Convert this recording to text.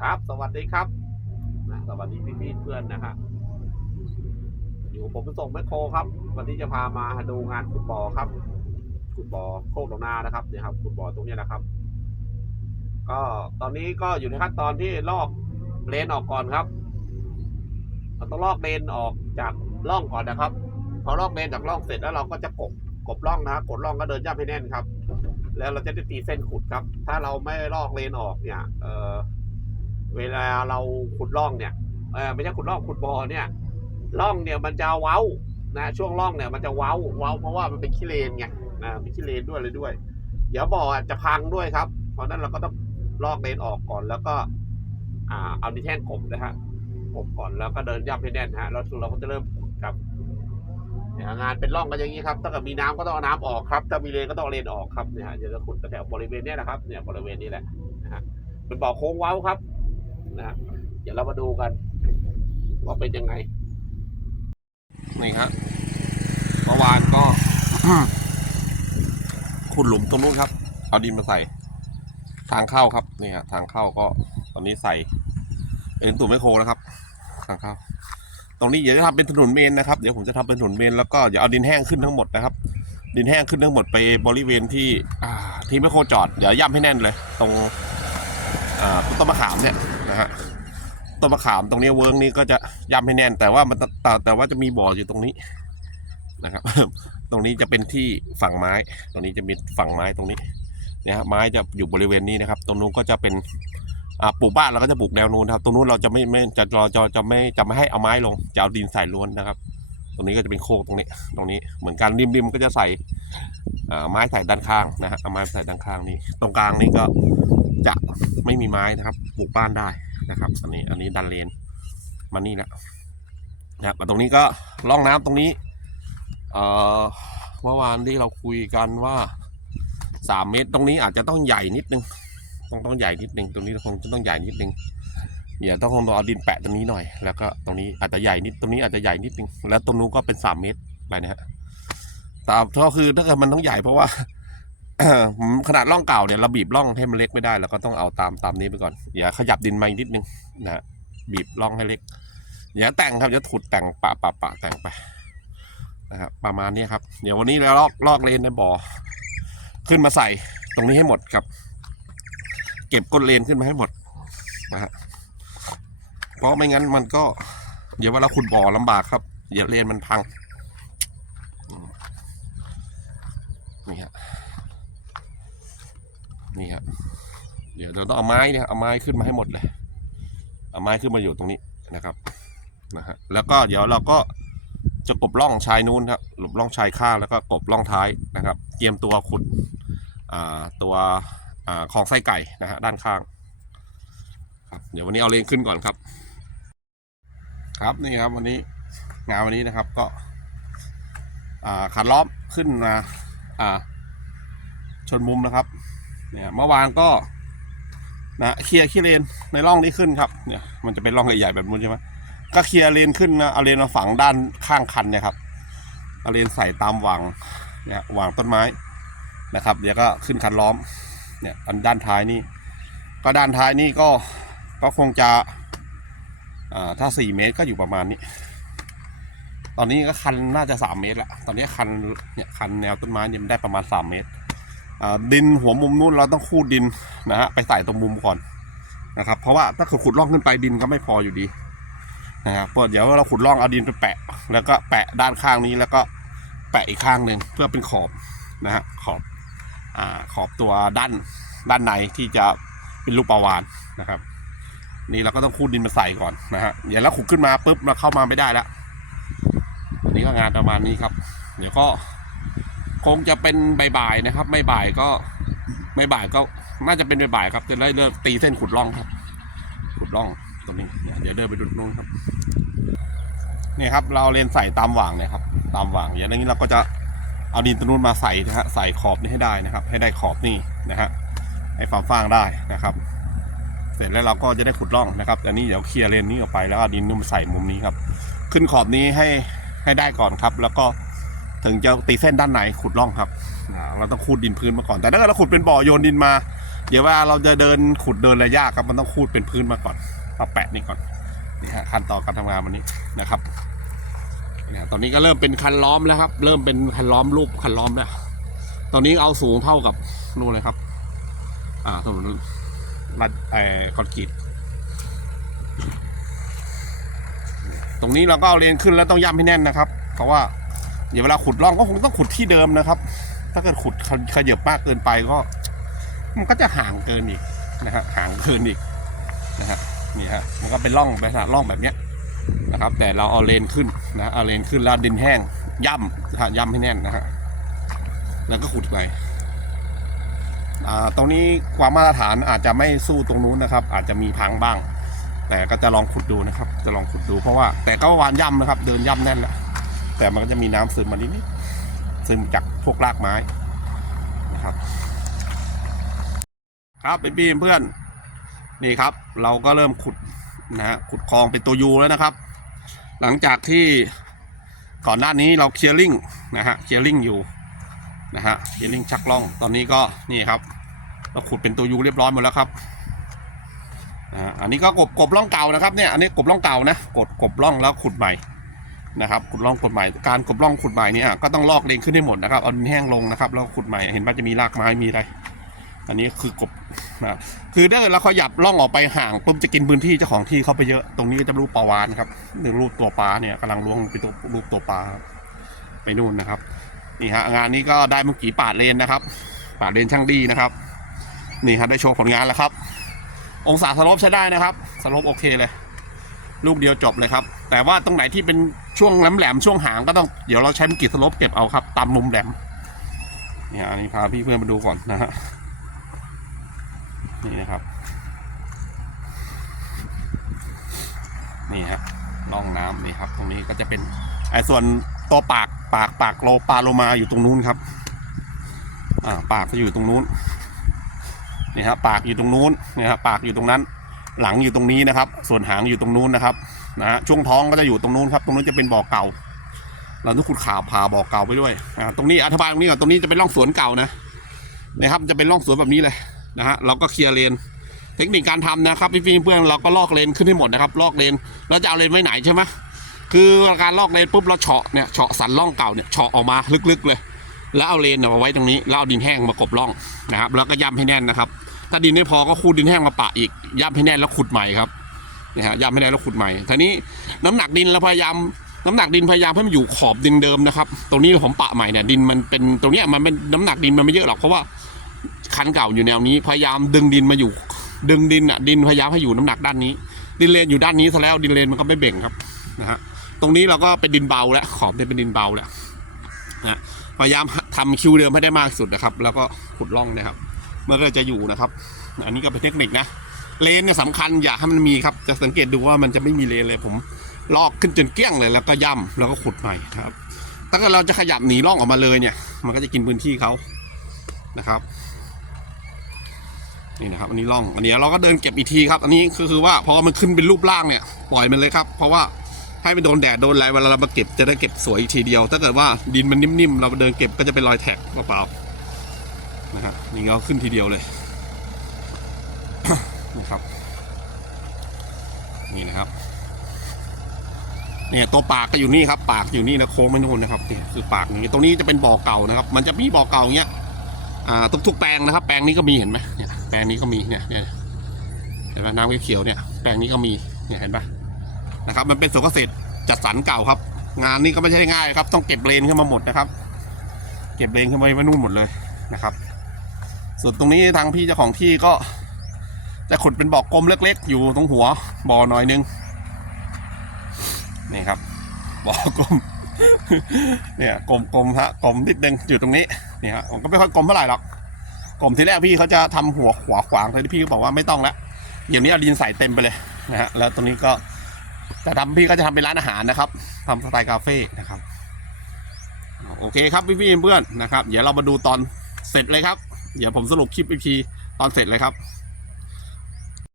ครับ สวัสดีครับนะสวัสดีพี่พี่เพื่อนนะฮะอยู่ผมส่งแมคโครครับ วันนี้จะพามาดูงานขุดบ่อครับขุดบ่อโคกหนองนานะครับเนี่ยครับขุดบ่อตรงนี้นะครับ ก็ตอนนี้ก็อยู่ในขั้นตอนที่ลอกเลนออกก่อนครับเราต้องลอกเลนออกจากร่องก่อนนะครับ พอลอกเลนจากร่องเสร็จแล้วเราก็จะกบกบร่องนะครับกดร่องก็เดินย่ำให้แน่นครับ แล้วเราจะได้ตีเส้นขุดครับ ถ้าเราไม่ลอกเลนออกเนี่ย เออ เวลาเราขุดร่องเนี่ยเออไม่ใช่ขุดร่องขุดบ่อเนี่ยร่องเนี่ยมันจะเว้านะช่วงร่องเนี่ยมันจะเว้าเว้า เพราะว่ามันเป็นขี้เลนไงนะเป็นขี้เลนด้วยเลยด้วย เดี๋ยวบ่อจะพังด้วยครับ เพราะนั้นเราก็ต้องลอกเลนออกก่อนแล้วก็ อ่าเอาดินแท่งกบนะฮะกบก่อนแล้วก็เดินย่ำให้แน่นฮะแล้วเราก็จะเริ่มขุดครับงานเป็นร่องก็อย่างนี้ครับ ถ้าเกิดมีน้ำก็ต้องเอาน้ำออกครับ ถ้ามีเลนก็ต้องเลนออกครับเนี่ยเดี๋ยวจะขุดแถวบริเวณนี้นะครับ เนี่ยบริเวณนี้แหละนะฮะเป็นบ่อโค้งเว้าครับ นะเดี๋ยวเรามาดูกัน ว่าเป็นยังไงนี่ครับเมื่อวานก็ขุดหลุมตรงนู้นครับ เอาดินมาใส่ ทางเข้าครับนี่ฮะทางเข้าก็ตอนนี้ใส่เอ็นตุ่มไมโครแล้วครับทางเข้าตรงนี้เดี๋ยวจะทำเป็นถนนเมนนะครับเดี๋ยวผมจะทำเป็นถนนเมนแล้วก็เดี๋ยวเอาดินแห้งขึ้นทั้งหมดนะครับ ดินแห้งขึ้นทั้งหมดไปบริเวณที่ที่ไมโครจอดเดี๋ยวย่ำให้แน่นเลย ตรง ต้นมะขามเนี่ยนะฮะต้นมะขามตรงนี้เวิร์กนี้ก็จะย้ำให้แน่น แต่ว่ามันแต่แต่ว่าจะมีบ่ออยู่ตรงนี้นะครับ ตรงนี้จะเป็นที่ฝั่งไม้ ตรงนี้จะมีฝั่งไม้ตรงนี้เนี่ยฮะไม้จะอยู่บริเวณนี้นะครับ ตรงนู้นก็จะเป็นปลูกบ้านเราก็จะปลูกแนวนู้นครับ ตรงนู้นเราจะไม่ไม่จะเราจะจะไม่จะไม่ให้เอาไม้ลงจะเอาดินใส่ล้วนนะครับ ตรงนี้ก็จะเป็นโคกตรงนี้ ตรงนี้เหมือนกันริมๆก็จะใส่ไม้ใส่ด้านข้างนะฮะเอาไม้ใส่ด้านข้างนี้ ตรงกลางนี้ก็ จะไม่มีไม้นะครับปลูกบ้านได้นะครับ อันนี้อันนี้ดันเลนมานี่แหละนะครับตรงนี้ก็ร่องน้ำตรงนี้เมื่อวานที่เราคุยกันว่าสามเมตรตรงนี้อาจจะต้องใหญ่นิดนึงต้องต้องใหญ่นิดนึงตรงนี้คงจะต้องใหญ่นิดนึงเดี๋ยวต้องคงเอาดินแปะตรงนี้หน่อย แล้วก็ตรงนี้อาจจะใหญ่นิดตรงนี้อาจจะใหญ่นิดนึงแล้วตรงนู้นก็เป็นสามเมตรไปนะฮะแต่ก็คือถ้าเกิดมันต้องใหญ่เพราะว่า ขนาดร่องเก่าเนี่ยเราบีบร่องให้มันเล็กไม่ได้เราก็ต้องเอาตามตามนี้ไปก่อนอย่าขยับดินมาอีกนิดนึงนะฮะบีบร่องให้เล็กอย่าแต่งครับอย่าถุดแต่งปะปะปะแต่งไปนะครับประมาณนี้ครับ เดี๋ยววันนี้เราลอกลอกเลนในบ่อขึ้นมาใส่ตรงนี้ให้หมดครับ เก็บก้นเลนขึ้นมาให้หมดนะฮะเพราะไม่งั้นมันก็ เดี๋ยวเวลาขุดบ่อลำบากครับ เดี๋ยวเลนมันพังอืมนี่ฮะ นี่ครับ เดี๋ยวเราต้องเอาไม้เนี่ยเอาไม้ขึ้นมาให้หมดเลย เอาไม้ขึ้นมาอยู่ตรงนี้นะครับนะฮะแล้วก็เดี๋ยวเราก็จะกบล่องชายนู้นครับหลบล่องชายข้างแล้วก็กบล่องท้ายนะครับ เตรียมตัวขุดตัวอของไส้ไก่นะฮะด้านข้าง ครับ เดี๋ยววันนี้เอาเลนขึ้นก่อนครับ ครับนี่ครับวันนี้งานวันนี้นะครับก็ขัดล้อมขึ้นมาชนมุมนะครับ เนี่ยเมื่อวานก็ นะเคลียร์เคลียร์เลนในร่องนี้ขึ้นครับเนี่ยมันจะเป็นร่องใหญ่ๆแบบนู้นใช่ไหมก็เคลียร์เลนขึ้นนะเอาเลนมาฝังด้านข้างคันเนี่ยครับเอาเลนใส่ตามหวังเนี่ยวางต้นไม้นะครับ เดี๋ยวก็ขึ้นคันล้อมเนี่ยอันด้านท้ายนี่ก็ด้านท้ายนี่ก็ก็คงจะอ่าถ้าสี่เมตรก็อยู่ประมาณนี้ ตอนนี้ก็คันน่าจะสามเมตรละตอนนี้คันเนี่ยคันแนวต้นไม้เนี่ยมันได้ประมาณสามเมตร ดินหัวมุมนู้นเราต้องคูดดินนะฮะไปใส่ตรงมุมก่อนนะครับ เพราะว่าถ้าขุดขุดร่องขึ้นไปดินก็ไม่พออยู่ดีนะครับเพราะเดี๋ยวเราขุดร่องเอาดินไปแปะ แล้วก็แปะด้านข้างนี้แล้วก็แปะอีกข้างหนึ่งเพื่อเป็นขอบนะฮะขอบอ่าขอบตัวด้านด้านในที่จะเป็นรูปประวานนะครับ นี่เราก็ต้องคูดดินมาใส่ก่อนนะฮะเดี๋ยวเราขุดขึ้นมาปุ๊บเราเข้ามาไม่ได้แล้วอันนี้ก็งานประมาณนี้ครับ เดี๋ยวก็ คงจะเป็นบ่ายๆนะครับ ไม่บ่ายก็ไม่บ่ายก็น่าจะเป็นบ่ายๆครับจะได้เริ่มตีเส้นขุดร่องครับ ขุดร่องตรงนี้เดี๋ยวเดินไปดูตรงนู้นครับนี่ครับ เราเลนใส่ตามหว่างนี่ยครับ ตามหว่างอย่างนี้เราก็จะเอาดินตรงนู้นมาใส่นะฮะใส่ขอบนี้ให้ได้นะครับ ให้ได้ขอบนี่นะฮะให้ฟางฟางได้นะครับ เสร็จแล้วเราก็จะได้ขุดร่องนะครับอันนี้เดี๋ยวเคลียร์เลนนี้ออกไปแล้วเอาดินนู้นมใส่มุมนี้ครับ ขึ้นขอบนี้ให้ให้ได้ก่อนครับ แล้วก็ ถึงจะตีเส้นด้านไหนขุดร่องครับอ่าเราต้องขุดดินพื้นมาก่อน แต่ถ้าเกิดเราขุดเป็นบ่อโยนดินมา เดี๋ยวว่าเราจะเดินขุดเดินระยะครับมันต้องคูดเป็นพื้นมาก่อนมาแปะนี่ก่อนนี่ฮะขั้นตอนการทำงานวันนี้นะครับเนี่ยตอนนี้ก็เริ่มเป็นคันล้อมแล้วครับ เริ่มเป็นคันล้อมรูปคันล้อมแล้วตอนนี้เอาสูงเท่ากับนู่นเลยครับ อ่าถนนรัดไอ้คอนกรีตตรงนี้เราก็เอาเลนขึ้นแล้วต้องย้ำให้แน่นนะครับ เพราะว่า เดี๋ยวเวลาขุดร่องก็คงต้องขุดที่เดิมนะครับ ถ้าเกิดขุดขยับมากเกินไปก็ มันก็จะห่างเกินอีกนะฮะห่างเกินอีกนะฮะนี่ฮะมันก็เป็นร่องไปนะร่องแบบเนี้ยนะครับ แต่เราเอาเลนขึ้นนะเอาเลนขึ้นแล้วดินแห้ง ย่ำนะฮะย่ำให้แน่นนะฮะแล้วก็ขุดไปอ่าตรงนี้ความมาตรฐานอาจจะไม่สู้ตรงนู้นนะครับ อาจจะมีพังบ้าง แต่ก็จะลองขุดดูนะครับ จะลองขุดดูเพราะว่า แต่ก็วานย่ำนะครับ เดินย่ำแน่นแล้ว แต่มันก็จะมีน้ำซึมมานิดนิดซึมจากพวกรากไม้นะครับ ครับพี่พี่เพื่อนนี่ครับ เราก็เริ่มขุดนะฮะขุดคลองเป็นตัวยูแล้วนะครับ หลังจากที่ก่อนหน้านี้เราเคลียร์ลิงนะฮะเคลียร์ลิงอยู่นะฮะเคลียร์ลิงชักล่องตอนนี้ก็นี่ครับ เราขุดเป็นตัวยูเรียบร้อยหมดแล้วครับอันนี้ก็กบกบล่องเก่านะครับเนี่ยอันนี้กบล่องเก่านะกดกบล่องแล้วขุดใหม่ นะครับขุดล่องขุดใหม่การกบล่องขุดใหม่เนี่ยก็ต้องลอกเลนขึ้นให้หมดนะครับเอาดินแห้งลงนะครับแล้วขุดใหม่เห็นว่าจะมีรากไม้มีอะไร อันนี้คือกบนะครับคือถ้าเกิดเราขยับล่องออกไปห่างปุ๊บจะกินพื้นที่เจ้าของที่เข้าไปเยอะตรงนี้ก็จะรูปปลาวานครับหนึ่งรูปตัวปลาเนี่ยกำลังล้วงไปตัวรูปตัวปลาไปนู่นนะครับนี่ฮะงานนี้ก็ได้เมื่อกี้ปาดเลนนะครับ ปาดเลนช่างดีนะครับ นี่ฮะได้โชว์ผลงานแล้วครับ องศาสลบใช้ได้นะครับสลบโอเคเลย ลูกเดียวจบเลยครับ แต่ว่าตรงไหนที่เป็น ช่วงแหลมๆช่วงหางก็ต้องเดี๋ยวเราใช้มื่อกี้สลบเก็บเอาครับตามมุมแหลมนี่ฮะอันนี้พาพี่เพื่อนมาดูก่อนนะฮะนี่นะครับนี่ฮะร่องน้ำนี่ครับ ตรงนี้ก็จะเป็นไอ้ส่วนตัวปากปากปากโลปลาโลมาอยู่ตรงนู้นครับอ่าปากจะอยู่ตรงนู้นนี่ครับปากอยู่ตรงนู้นนี่ครับปากอยู่ตรงนั้น หลังอยู่ตรงนี้นะครับ ส่วนหางอยู่ตรงนู้นนะครับ นะฮะช่วงท้องก็จะอยู่ตรงนู้นครับ ตรงนู้นจะเป็นบ่อเก่า เราต้องขุดข่าวพาบ่อเก่าไปด้วยอ่าตรงนี้อธิบายตรงนี้ก่อนตรงนี้จะเป็นร่องสวนเก่านะนะครับจะเป็นร่องสวนแบบนี้เลยนะฮะเราก็เคลียร์เลนเทคนิคการทำนะครับพี่ๆเพื่อนเราก็ลอกเลนขึ้นให้หมดนะครับ ลอกเลนแล้วจะเอาเลนไว้ไหนใช่ไหมคือการลอกเลนปุ๊บเราเฉาะเนี่ยเฉาะสันร่องเก่าเนี่ยเฉาะออกมาลึกๆเลย แล้วเอาเลนมาไว้ตรงนี้แล้วเอาดินแห้งมากบร่องนะครับ แล้วก็ย้ำให้แน่นนะครับ ถ้าดินไม่พอก็คูดดินแห้งมาปะอีกย้ำให้แน่นแล้วขุดใหม่ครับ นะฮะย้ำให้แน่นแล้วขุดใหม่ทีนี้น้ำหนักดินเราพยายามน้ำหนักดินพยายามให้มันอยู่ขอบดินเดิมนะครับ ตรงนี้ผมปะใหม่เนี่ยดินมันเป็นตรงเนี้ยมันเป็นน้ำหนักดินมันไม่เยอะหรอกเพราะว่าคันเก่าอยู่แนวนี้พยายามดึงดินมาอยู่ ดึงดินอะดินพยายามให้อยู่น้ำหนักด้านนี้ ดินเลนอยู่ด้านนี้ซะแล้วดินเลนมันก็ไม่เบ่งครับนะฮะตรงนี้เราก็เป็นดินเบาแล้วขอบเนี่ยเป็นดินเบาแล้วนะพยายามทำคิวเดิมให้ได้มากสุดนะครับ แล้วก็ขุดร่องนะครับมันก็จะอยู่นะครับ อันนี้ก็เป็นเทคนิคนะ เลนเนี่ยสำคัญอย่าให้มันมีครับ จะสังเกตดูว่ามันจะไม่มีเลนเลยผมลอกขึ้นจนเกลี้ยงเลยแล้วก็ย่ำแล้วก็ขุดใหม่ครับ ถ้าเกิดเราจะขยับหนีร่องออกมาเลยเนี่ย มันก็จะกินพื้นที่เขานะครับ นี่นะครับ อันนี้ร่อง อันนี้เราก็เดินเก็บอีกทีครับ อันนี้คือคือว่าพอมันขึ้นเป็นรูปร่างเนี่ยปล่อยมันเลยครับ เพราะว่าให้ไปโดนแดดโดนอะไรเวลาเรามาเก็บจะได้เก็บสวยอีกทีเดียว ถ้าเกิดว่าดินมันนิ่มๆเราเดินเก็บก็จะเป็นรอยแท็กเปล่าๆนะครับนี่เราขึ้นทีเดียวเลย นะครับ นี่นะครับ เนี่ยตัวปากก็อยู่นี่ครับ ปากอยู่นี่นะโค้งไม่นู่นนะครับเนี่ยคือปากอย่างนี้ตรงนี้จะเป็นบ่อเก่านะครับ มันจะมีบ่อเก่าอย่างเงี้ยอ่าทุกๆแปลงนะครับ แปลงนี้ก็มีเห็นไหมเนี่ยแปลงนี้ก็มีเนี่ยเนี่ยเห็นไหมน้ำเขียวเนี่ยแปลงนี้ก็มีเนี่ยเห็นปะนะครับ มันเป็นสวนเกษตรจัดสรรเก่าครับ งานนี้ก็ไม่ใช่ง่ายครับ ต้องเก็บเลนขึ้นมาหมดนะครับ เก็บเลนขึ้นมาไว้นู่นหมดเลยนะครับ ส่วนตรงนี้ทางพี่เจ้าของที่ก็ จะขุดเป็นบ่อกลมเล็กๆ อยู่ตรงหัวบ่อหน่อยนึงนี่ครับบ่อกลมเนี่ยกลมๆฮะกลมนิดนึงอยู่ตรงนี้นี่ฮะผมก็ไม่ค่อยกลมเท่าไหร่หรอกกลมทีแรกพี่เขาจะทำหัวขวาขวางเลยพี่ก็บอกว่าไม่ต้องแล้วอย่างนี้เอาดินใส่เต็มไปเลยนะฮะแล้วตรงนี้ก็จะทำพี่ก็จะทำเป็นร้านอาหารนะครับทำสไตล์คาเฟ่นะครับโอเคครับพี่พี่เพื่อนนะครับ เดี๋ยวเรามาดูตอนเสร็จเลยครับ เดี๋ยวผมสรุปคลิปอีกทีตอนเสร็จเลยครับ